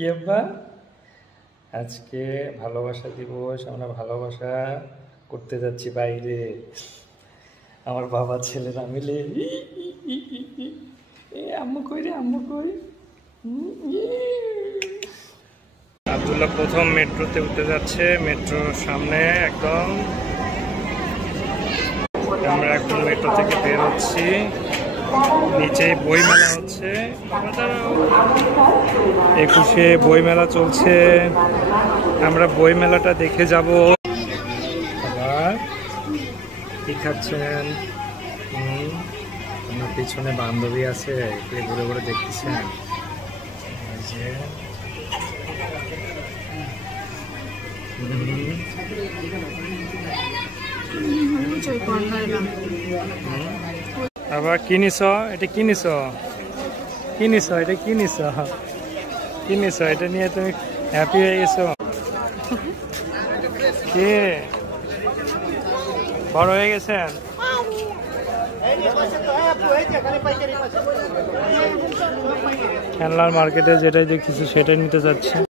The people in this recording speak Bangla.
কি আব্বা আজকে ভালোবাসা দিবস, আমরা ভালোবাসা করতে যাচ্ছি বাইরে আমার বাবা ছেলেরা মিলে। আম্মু কই রে, আম্মু কই? আব্দুল্লাহ প্রথম মেট্রোতে উঠতে যাচ্ছে, মেট্রোর সামনে একদম। আমরা এখন মেট্রো থেকে বের হচ্ছি, নিচে বইমেলা হচ্ছে, 21শে বইমেলা চলছে, আমরা বইমেলাটা দেখে যাব। আবার কি খাচ্ছেন? আমার পিছনে বান্ধবী আছে, ঘুরে ঘুরে দেখতেছেন। আবার কি নিছ? এটা কি নিছ? কি নিছ? এটা কি নিছ? কি নিছ? এটা নিয়ে তুমি হ্যাপি হয়ে গেছো? কে বড় হয়ে গেছেন? খেলনার মার্কেটে যেটাই দেখতেছি সেটাই নিতে যাচ্ছি।